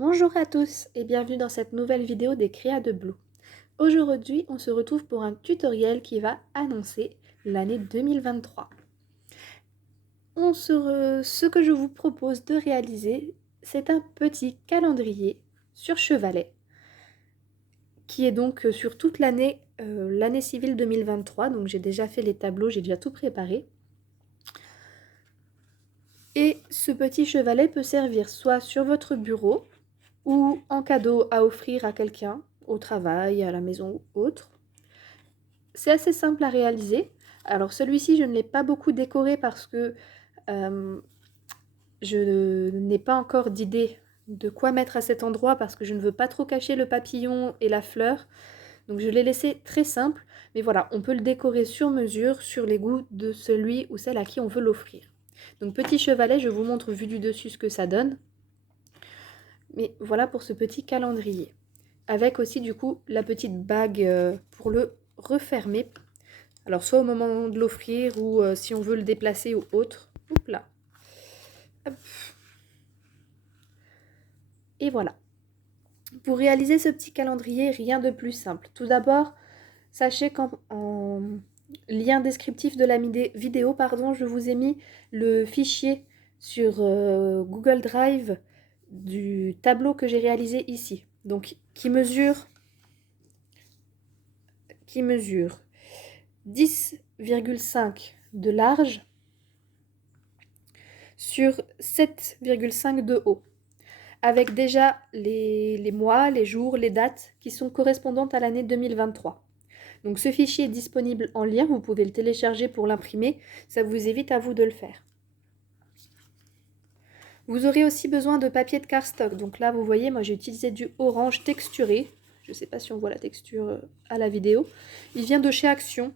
Bonjour à tous et bienvenue dans cette nouvelle vidéo des Créas de Blue. Aujourd'hui, on se retrouve pour un tutoriel qui va annoncer l'année 2023. Ce que je vous propose de réaliser, c'est un petit calendrier sur chevalet qui est donc sur toute l'année civile 2023. Donc j'ai déjà fait les tableaux, j'ai déjà tout préparé. Et ce petit chevalet peut servir soit sur votre bureau, ou en cadeau à offrir à quelqu'un, au travail, à la maison ou autre. C'est assez simple à réaliser. Alors celui-ci, je ne l'ai pas beaucoup décoré parce que je n'ai pas encore d'idée de quoi mettre à cet endroit parce que je ne veux pas trop cacher le papillon et la fleur. Donc je l'ai laissé très simple, mais voilà, on peut le décorer sur mesure, sur les goûts de celui ou celle à qui on veut l'offrir. Donc petit chevalet, je vous montre vu du dessus ce que ça donne. Mais voilà pour ce petit calendrier. Avec aussi du coup la petite bague pour le refermer. Alors soit au moment de l'offrir ou si on veut le déplacer ou autre. Oups là. Hop. Et voilà. Pour réaliser ce petit calendrier, rien de plus simple. Tout d'abord, sachez qu'en lien descriptif de la vidéo, je vous ai mis le fichier sur Google Drive du tableau que j'ai réalisé ici. Donc qui mesure 10,5 de large sur 7,5 de haut, avec déjà les mois, les jours, les dates qui sont correspondantes à l'année 2023. Donc ce fichier est disponible en lien, vous pouvez le télécharger pour l'imprimer, ça vous évite à vous de le faire. Vous aurez aussi besoin de papier de cardstock, donc là vous voyez, moi j'ai utilisé du orange texturé, je ne sais pas si on voit la texture à la vidéo, il vient de chez Action,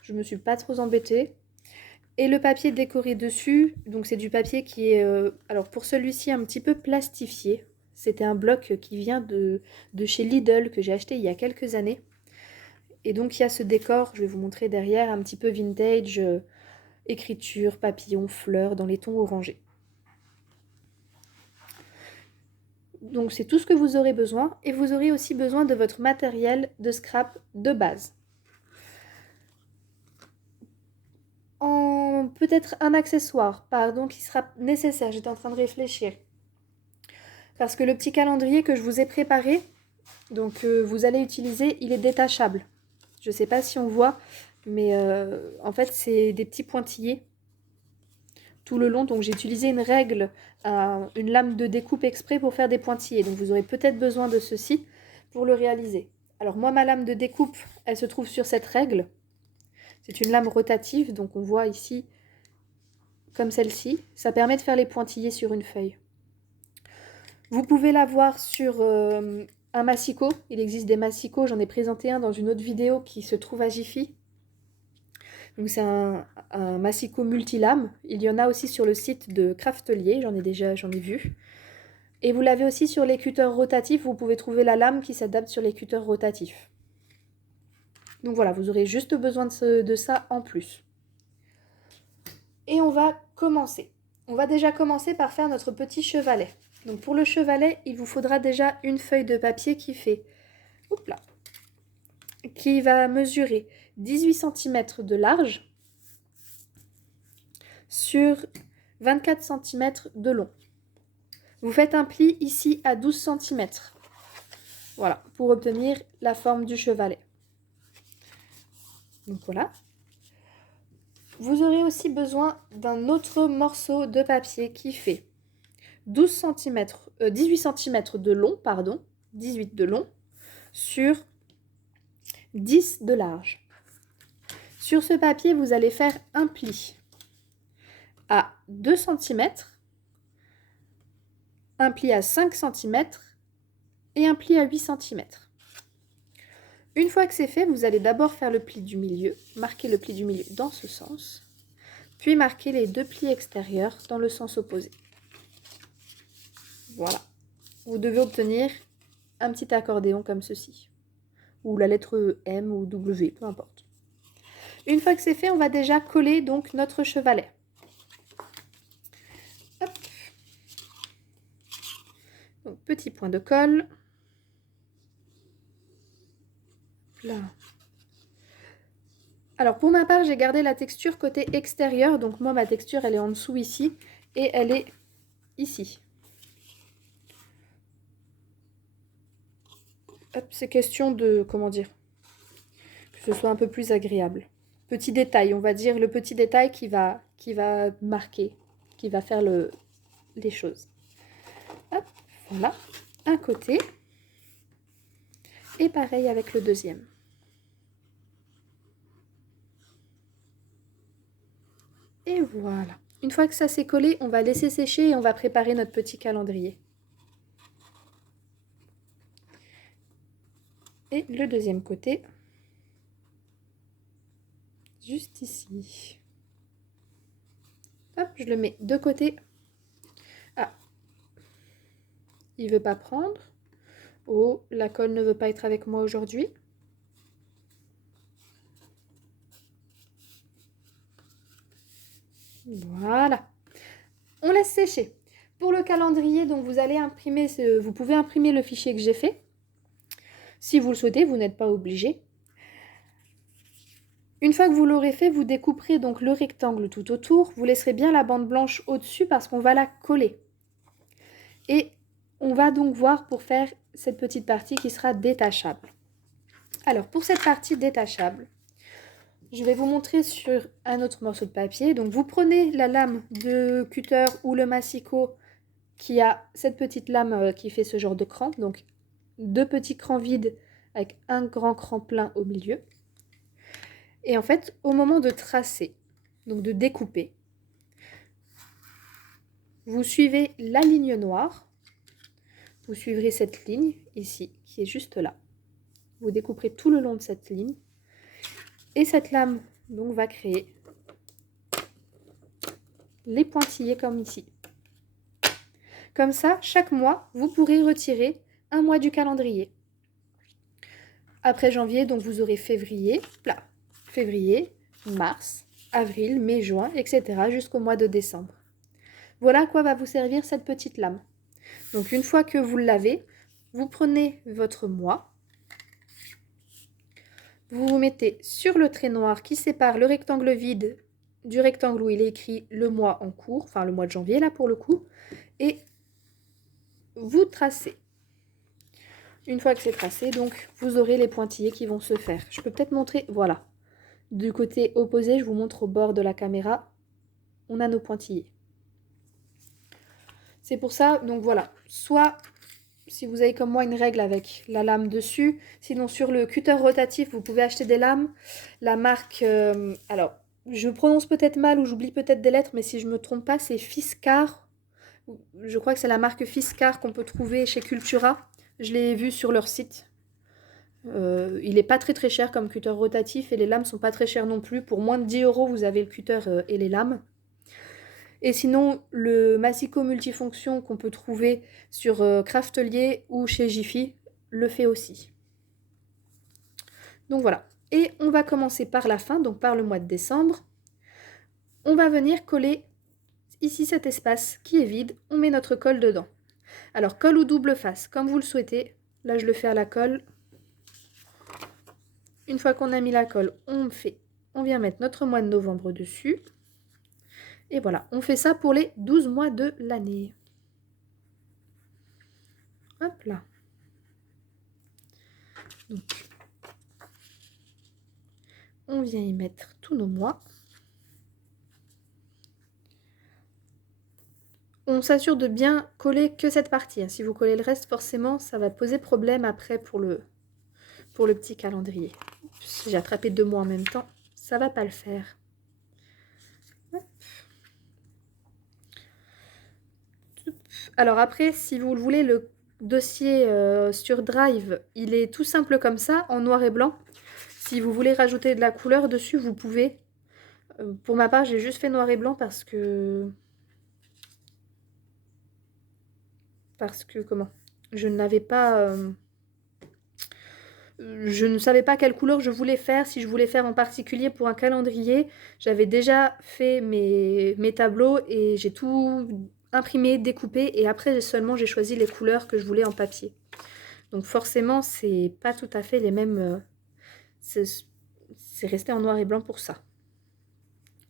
je ne me suis pas trop embêtée. Et le papier décoré dessus, donc c'est du papier qui est, alors pour celui-ci, un petit peu plastifié. C'était un bloc qui vient de chez Lidl que j'ai acheté il y a quelques années. Et donc il y a ce décor, je vais vous montrer derrière, un petit peu vintage, écriture, papillon, fleurs dans les tons orangés. Donc c'est tout ce que vous aurez besoin et vous aurez aussi besoin de votre matériel de scrap de base. Peut-être un accessoire, pardon, qui sera nécessaire, j'étais en train de réfléchir. Parce que le petit calendrier que je vous ai préparé, donc vous allez utiliser, il est détachable. Je ne sais pas si on voit, mais en fait c'est des petits pointillés tout le long. Donc j'ai utilisé une règle, une lame de découpe exprès pour faire des pointillés. Donc vous aurez peut-être besoin de ceci pour le réaliser. Alors moi ma lame de découpe, elle se trouve sur cette règle. C'est une lame rotative, donc on voit ici comme celle-ci. Ça permet de faire les pointillés sur une feuille. Vous pouvez l'avoir sur un massicot. Il existe des massicots, j'en ai présenté un dans une autre vidéo qui se trouve à Jiffy. Donc c'est un massicot multilame. Il y en a aussi sur le site de Craftelier, j'en ai vu. Et vous l'avez aussi sur les cutters rotatifs, vous pouvez trouver la lame qui s'adapte sur les cutters rotatifs. Donc voilà, vous aurez juste besoin de ça en plus. Et on va commencer. On va déjà commencer par faire notre petit chevalet. Donc pour le chevalet, il vous faudra déjà une feuille de papier qui va mesurer 18 cm de large sur 24 cm de long. Vous faites un pli ici à 12 cm. Voilà, pour obtenir la forme du chevalet. Donc voilà. Vous aurez aussi besoin d'un autre morceau de papier qui fait 18 cm de long, 18 de long, sur 10 de large. Sur ce papier, vous allez faire un pli à 2 cm, un pli à 5 cm et un pli à 8 cm. Une fois que c'est fait, vous allez d'abord faire le pli du milieu, marquer le pli du milieu dans ce sens, puis marquer les deux plis extérieurs dans le sens opposé. Voilà. Vous devez obtenir un petit accordéon comme ceci, ou la lettre M ou W, peu importe. Une fois que c'est fait, on va déjà coller donc notre chevalet. Hop. Donc, petit point de colle. Là. Alors pour ma part, j'ai gardé la texture côté extérieur. Donc moi, ma texture, elle est en dessous ici et elle est ici. Hop, c'est question de, comment dire, que ce soit un peu plus agréable. Petit détail, on va dire le petit détail qui va marquer, qui va faire les choses. Hop, voilà, un côté. Et pareil avec le deuxième. Et voilà. Une fois que ça s'est collé, on va laisser sécher et on va préparer notre petit calendrier. Et le deuxième côté, juste ici. Hop, je le mets de côté. Ah, il veut pas prendre. Oh, la colle ne veut pas être avec moi aujourd'hui. Voilà. On laisse sécher. Pour le calendrier, donc vous allez imprimer, vous pouvez imprimer le fichier que j'ai fait. Si vous le souhaitez, vous n'êtes pas obligé. Une fois que vous l'aurez fait, vous découperez donc le rectangle tout autour. Vous laisserez bien la bande blanche au-dessus parce qu'on va la coller. Et on va donc voir pour faire cette petite partie qui sera détachable. Alors, pour cette partie détachable, je vais vous montrer sur un autre morceau de papier. Donc, vous prenez la lame de cutter ou le massicot qui a cette petite lame qui fait ce genre de cran. Donc, 2 petits crans vides avec un grand cran plein au milieu. Et en fait, au moment de tracer, donc de découper, vous suivez la ligne noire. Vous suivrez cette ligne ici, qui est juste là. Vous découperez tout le long de cette ligne. Et cette lame donc va créer les pointillés comme ici. Comme ça, chaque mois, vous pourrez retirer un mois du calendrier. Après janvier, donc vous aurez février, là, février, mars, avril, mai, juin, etc. jusqu'au mois de décembre. Voilà à quoi va vous servir cette petite lame. Donc une fois que vous l'avez, vous prenez votre mois, vous vous mettez sur le trait noir qui sépare le rectangle vide du rectangle où il est écrit le mois en cours, enfin le mois de janvier là pour le coup, et vous tracez. Une fois que c'est tracé, donc vous aurez les pointillés qui vont se faire. Je peux peut-être montrer, voilà. Du côté opposé, je vous montre au bord de la caméra, on a nos pointillés. C'est pour ça, donc voilà, soit si vous avez comme moi une règle avec la lame dessus, sinon sur le cutter rotatif, vous pouvez acheter des lames. La marque, alors je prononce peut-être mal ou j'oublie peut-être des lettres, mais si je ne me trompe pas, c'est Fiskar. Je crois que c'est la marque Fiskar qu'on peut trouver chez Cultura. Je l'ai vu sur leur site. Il n'est pas très très cher comme cutter rotatif et les lames sont pas très chères non plus. Pour moins de 10 €, vous avez le cutter et les lames. Et sinon, le massicot multifonction qu'on peut trouver sur Craftelier ou chez Jiffy le fait aussi. Donc voilà. Et on va commencer par la fin, donc par le mois de décembre. On va venir coller ici cet espace qui est vide. On met notre colle dedans. Alors, colle ou double face, comme vous le souhaitez. Là, je le fais à la colle. Une fois qu'on a mis la colle, on vient mettre notre mois de novembre dessus. Et voilà, on fait ça pour les 12 mois de l'année. Hop là. Donc, on vient y mettre tous nos mois. On s'assure de bien coller que cette partie. Si vous collez le reste, forcément, ça va poser problème après pour le petit calendrier. Si j'ai attrapé 2 mois en même temps, ça va pas le faire. Hop. Alors après, si vous le voulez, le dossier sur Drive, il est tout simple comme ça, en noir et blanc. Si vous voulez rajouter de la couleur dessus, vous pouvez. Pour ma part, j'ai juste fait noir et blanc parce que comment? Je n'avais pas... je ne savais pas quelle couleur je voulais faire, si je voulais faire en particulier pour un calendrier. J'avais déjà fait mes tableaux et j'ai tout imprimé, découpé et après seulement j'ai choisi les couleurs que je voulais en papier. Donc forcément, c'est pas tout à fait les mêmes... c'est resté en noir et blanc pour ça.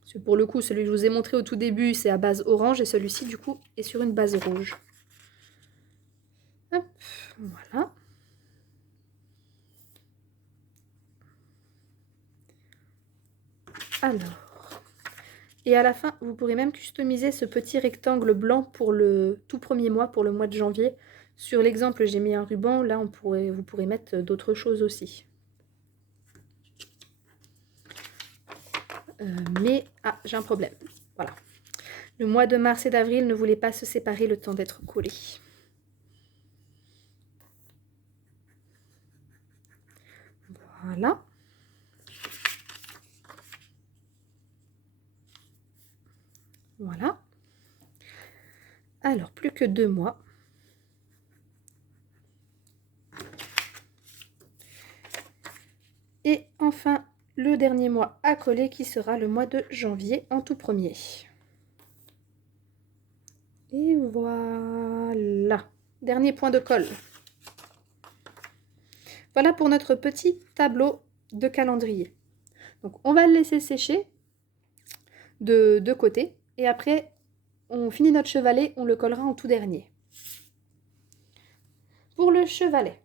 Parce que pour le coup, celui que je vous ai montré au tout début, c'est à base orange et celui-ci, du coup, est sur une base rouge. Hop, voilà. Alors, et à la fin, vous pourrez même customiser ce petit rectangle blanc pour le tout premier mois, pour le mois de janvier. Sur l'exemple, j'ai mis un ruban. Là, vous pourrez mettre d'autres choses aussi. J'ai un problème. Voilà. Le mois de mars et d'avril ne voulaient pas se séparer le temps d'être collés. Voilà. Voilà. Alors, plus que 2 mois. Et enfin, le dernier mois à coller qui sera le mois de janvier en tout premier. Et voilà. Dernier point de colle. Voilà pour notre petit tableau de calendrier. Donc, on va le laisser sécher de côté. Et après, on finit notre chevalet, on le collera en tout dernier. Pour le chevalet,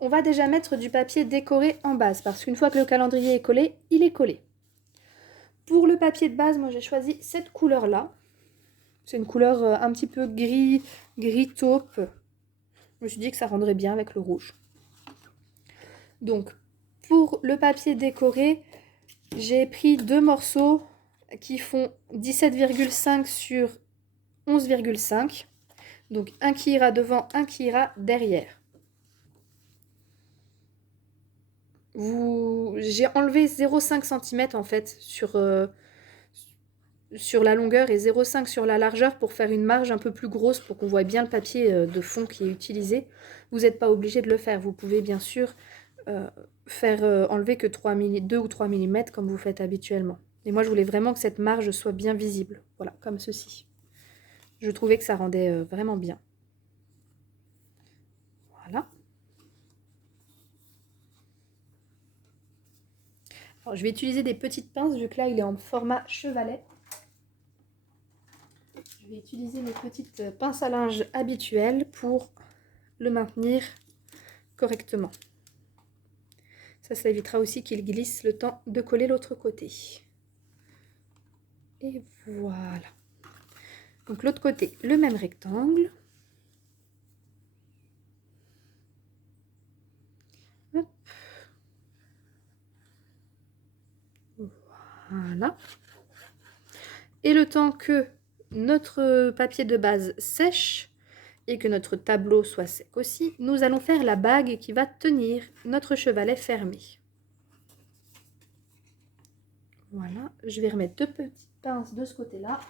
on va déjà mettre du papier décoré en base parce qu'une fois que le calendrier est collé, il est collé. Pour le papier de base, moi j'ai choisi cette couleur-là. C'est une couleur un petit peu gris taupe. Je me suis dit que ça rendrait bien avec le rouge. Donc, pour le papier décoré, j'ai pris 2 morceaux qui font 17,5 sur 11,5. Donc, un qui ira devant, un qui ira derrière. J'ai enlevé 0,5 cm en fait sur la longueur et 0,5 sur la largeur pour faire une marge un peu plus grosse pour qu'on voit bien le papier de fond qui est utilisé. Vous n'êtes pas obligé de le faire. Vous pouvez bien sûr faire enlever que 2 ou 3 mm comme vous faites habituellement. Et moi, je voulais vraiment que cette marge soit bien visible. Voilà, comme ceci. Je trouvais que ça rendait vraiment bien. Voilà. Alors, je vais utiliser des petites pinces vu que là, il est en format chevalet. Je vais utiliser mes petites pinces à linge habituelles pour le maintenir correctement. Ça évitera aussi qu'il glisse le temps de coller l'autre côté. Et voilà. Donc l'autre côté, le même rectangle. Hop. Voilà. Et le temps que notre papier de base sèche et que notre tableau soit sec aussi, nous allons faire la bague qui va tenir notre chevalet fermé. Voilà, je vais remettre 2 petites pinces de ce côté-là.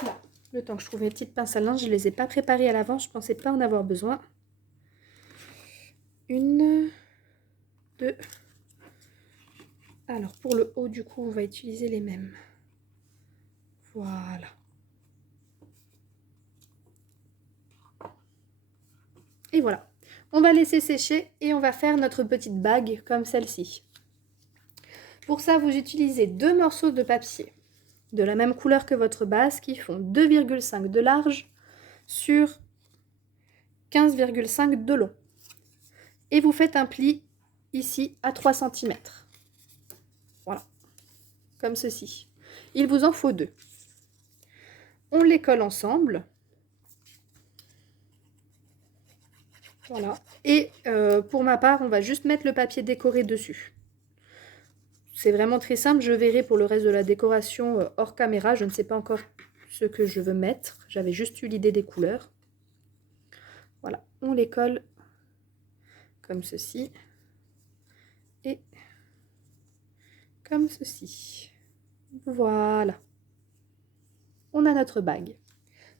Voilà. Le temps que je trouve mes petites pinces à linge, je ne les ai pas préparées à l'avance, je ne pensais pas en avoir besoin. 1, 2. Alors pour le haut, du coup, on va utiliser les mêmes. Voilà. Et voilà. On va laisser sécher et on va faire notre petite bague comme celle-ci. Pour ça, vous utilisez 2 morceaux de papier de la même couleur que votre base qui font 2,5 de large sur 15,5 de long. Et vous faites un pli ici à 3 cm. Voilà, comme ceci. Il vous en faut 2. On les colle ensemble. Voilà. Et pour ma part, on va juste mettre le papier décoré dessus. C'est vraiment très simple. Je verrai pour le reste de la décoration hors caméra. Je ne sais pas encore ce que je veux mettre. J'avais juste eu l'idée des couleurs. Voilà, on les colle comme ceci. Et comme ceci. Voilà. On a notre bague.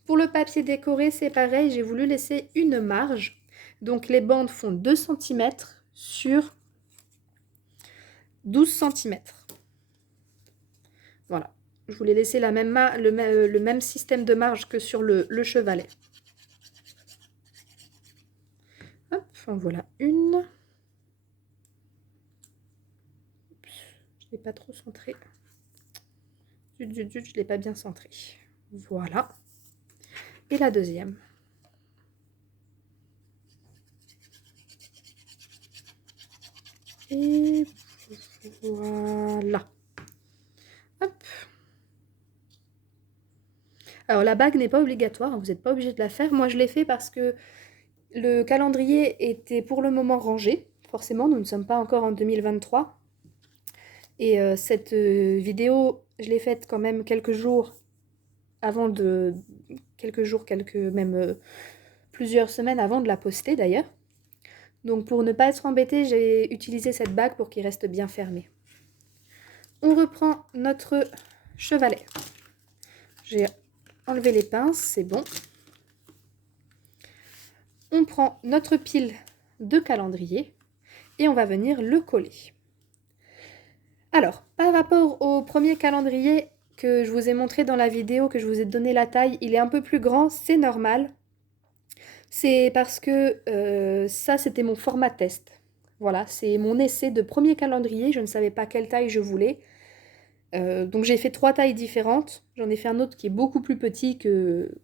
Pour le papier décoré, c'est pareil. J'ai voulu laisser une marge. Donc les bandes font 2 cm sur 12 cm. Voilà, je voulais laisser le même système de marge que sur le chevalet. Hop, en voilà une. Je ne l'ai pas trop centré. Je ne l'ai pas bien centré. Voilà. Et la deuxième. Et voilà. Hop. Alors la bague n'est pas obligatoire, vous n'êtes pas obligé de la faire. Moi je l'ai fait parce que le calendrier était pour le moment rangé. Forcément, nous ne sommes pas encore en 2023. Et cette vidéo, je l'ai faite quand même quelques jours avant de... plusieurs semaines avant de la poster d'ailleurs. Donc pour ne pas être embêtée, j'ai utilisé cette bague pour qu'il reste bien fermé. On reprend notre chevalet. J'ai enlevé les pinces, c'est bon. On prend notre pile de calendrier et on va venir le coller. Alors, par rapport au premier calendrier que je vous ai montré dans la vidéo, que je vous ai donné la taille, il est un peu plus grand, c'est normal. C'est parce que ça, c'était mon format test. Voilà, c'est mon essai de premier calendrier, je ne savais pas quelle taille je voulais. Donc j'ai fait 3 tailles différentes. J'en ai fait un autre qui est beaucoup plus petit que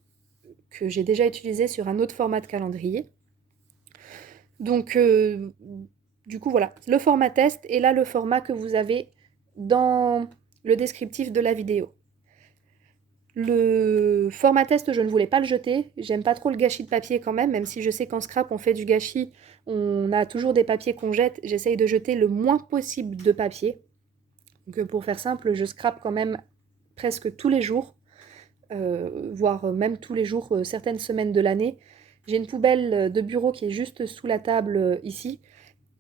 j'ai déjà utilisé sur un autre format de calendrier. Donc du coup voilà, le format test et là le format que vous avez dans le descriptif de la vidéo. Le format test, je ne voulais pas le jeter. J'aime pas trop le gâchis de papier quand même si je sais qu'en scrap on fait du gâchis, on a toujours des papiers qu'on jette. J'essaye de jeter le moins possible de papier. Donc pour faire simple, je scrape quand même presque tous les jours, voire même tous les jours, certaines semaines de l'année. J'ai une poubelle de bureau qui est juste sous la table ici.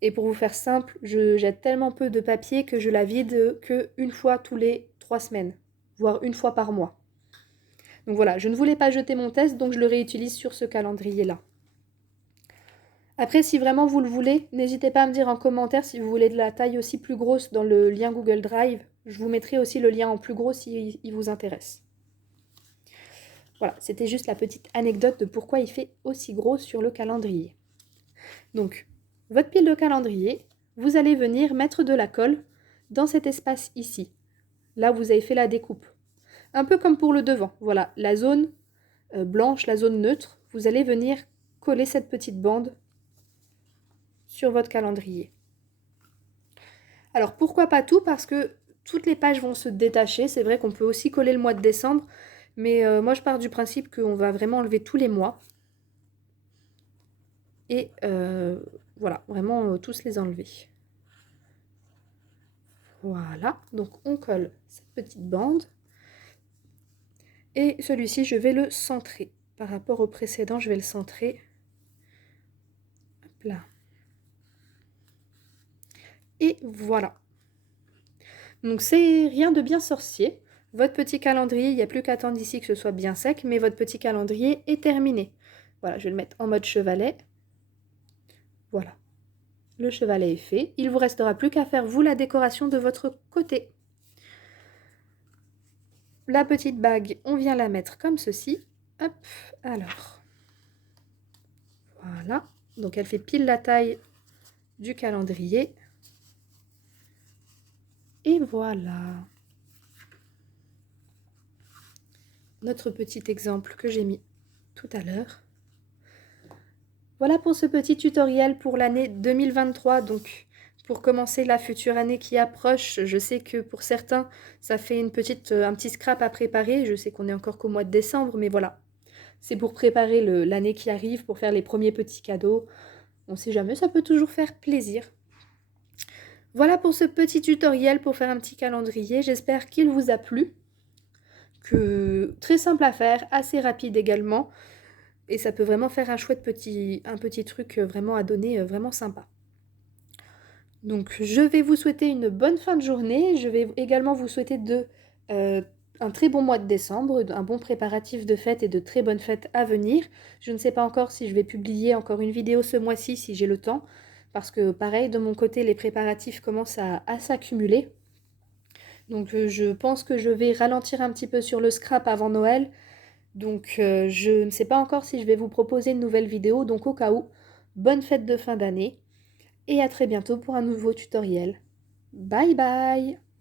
Et pour vous faire simple, je jette tellement peu de papier que je la vide qu'une fois tous les 3 semaines, voire une fois par mois. Donc voilà, je ne voulais pas jeter mon test, donc je le réutilise sur ce calendrier-là. Après, si vraiment vous le voulez, n'hésitez pas à me dire en commentaire si vous voulez de la taille aussi plus grosse dans le lien Google Drive. Je vous mettrai aussi le lien en plus gros si il vous intéresse. Voilà, c'était juste la petite anecdote de pourquoi il fait aussi gros sur le calendrier. Donc, votre pile de calendrier, vous allez venir mettre de la colle dans cet espace ici. Là, vous avez fait la découpe. Un peu comme pour le devant. Voilà, la zone blanche, la zone neutre, vous allez venir coller cette petite bande sur votre calendrier. Alors, pourquoi pas tout? Parce que toutes les pages vont se détacher. C'est vrai qu'on peut aussi coller le mois de décembre, mais moi, je pars du principe qu'on va vraiment enlever tous les mois. Et voilà, vraiment tous les enlever. Voilà, donc on colle cette petite bande. Et celui-ci, je vais le centrer. Par rapport au précédent, je vais le centrer. Hop là. Et voilà. Donc c'est rien de bien sorcier. Votre petit calendrier, il n'y a plus qu'à attendre ici que ce soit bien sec, mais votre petit calendrier est terminé. Voilà, je vais le mettre en mode chevalet. Voilà. Le chevalet est fait. Il ne vous restera plus qu'à faire, vous, la décoration de votre côté. La petite bague, on vient la mettre comme ceci. Hop, alors. Voilà. Donc elle fait pile la taille du calendrier. Et voilà. Notre petit exemple que j'ai mis tout à l'heure. Voilà pour ce petit tutoriel pour l'année 2023. Donc pour commencer la future année qui approche, je sais que pour certains, ça fait un petit scrap à préparer. Je sais qu'on est encore qu'au mois de décembre, mais voilà. C'est pour préparer l'année qui arrive, pour faire les premiers petits cadeaux. On ne sait jamais, ça peut toujours faire plaisir. Voilà pour ce petit tutoriel pour faire un petit calendrier. J'espère qu'il vous a plu. Très simple à faire, assez rapide également. Et ça peut vraiment faire un chouette petit truc vraiment à donner, vraiment sympa. Donc je vais vous souhaiter une bonne fin de journée. Je vais également vous souhaiter un très bon mois de décembre, un bon préparatif de fête et de très bonnes fêtes à venir. Je ne sais pas encore si je vais publier encore une vidéo ce mois-ci, si j'ai le temps, parce que pareil, de mon côté, les préparatifs commencent à s'accumuler. Donc je pense que je vais ralentir un petit peu sur le scrap avant Noël. Donc je ne sais pas encore si je vais vous proposer une nouvelle vidéo, donc au cas où, bonne fête de fin d'année et à très bientôt pour un nouveau tutoriel. Bye bye!